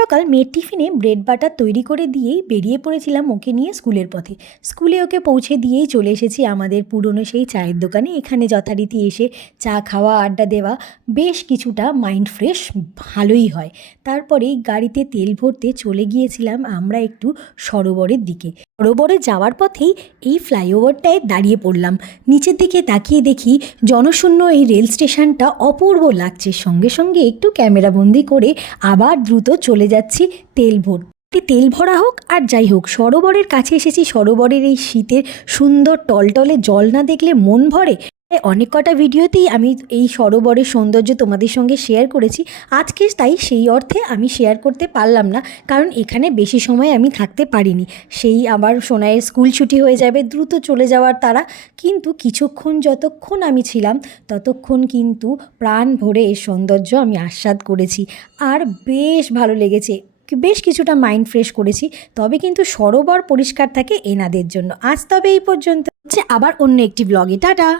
সকাল মেয়ের টিফিনে ব্রেড বাটার তৈরি করে দিয়েই বেরিয়ে পড়েছিলাম ওকে নিয়ে স্কুলের পথে। স্কুলে ওকে পৌঁছে দিয়েই চলে এসেছি আমাদের পুরনো সেই চায়ের দোকানে। এখানে যথারীতি এসে চা খাওয়া, আড্ডা দেওয়া, বেশ কিছুটা মাইন্ড ফ্রেশ ভালোই হয়। তারপরেই গাড়িতে তেল ভরতে চলে গিয়েছিলাম আমরা একটু সরোবরের দিকে। সরোবরে যাওয়ার পথেই এই ফ্লাইওভারটায় দাঁড়িয়ে পড়লাম। নিচের দিকে তাকিয়ে দেখি জনশূন্য এই রেল স্টেশনটা অপূর্ব লাগছে। সঙ্গে সঙ্গে একটু ক্যামেরাবন্দি করে আবার দ্রুত চলে যাচ্ছি তেল ভরতে। তেল ভরা হোক আর যাই হোক, সরোবরের কাছে এসেছি। সরোবরের এই শীতের সুন্দর টলটলে জল না দেখলে মন ভরে। অনেক কটা ভিডিওতেই আমি এই সরোবরের সৌন্দর্য তোমাদের সঙ্গে শেয়ার করেছি। আজকে তাই সেই অর্থে আমি শেয়ার করতে পারলাম না, কারণ এখানে বেশি সময় আমি থাকতে পারিনি। সেই আবার সোনাইয়ের স্কুল ছুটি হয়ে যাবে, দ্রুত চলে যাওয়ার তারা। কিন্তু কিছুক্ষণ যতক্ষণ আমি ছিলাম ততক্ষণ কিন্তু প্রাণ ভরে এর সৌন্দর্য আমি আস্বাদ করেছি। আর বেশ ভালো লেগেছে, বেশ কিছুটা মাইন্ড ফ্রেশ করেছি। তবে কিন্তু সরোবর পরিষ্কার থাকে এনাদের জন্য। আজ তবে এই পর্যন্ত, হচ্ছে আবার অন্য একটি ব্লগে। টাটা।